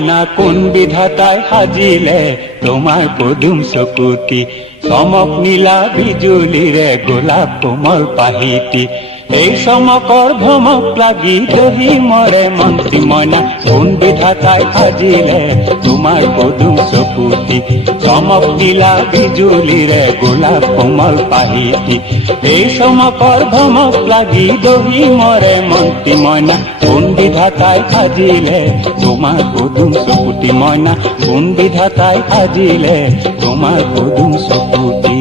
মনা কোন বিধাতায় সাজিলে তোমার পদুম চকুতি চমক নীলা বিজুলিৰে গোলাপ কোমল পাহিতি এই চমকৰ ভমক লাগি দহি মৰে মন্ত্ৰী মইনা কোন বিধাতায় সাজিলে তোমাৰ পদুম চকুতি চমক নীলা বিজুলিৰে গোলাপ কোমল পাহিতি এই চমকৰ ভমক লাগি দহি মৰে মন্ত্ৰী মইনা কোন বিধাতায় সাজিলে তোমার পদুম চকুতি মইনা কোন বিধাতায় সাজিলে তোমার পদুম চকুতি।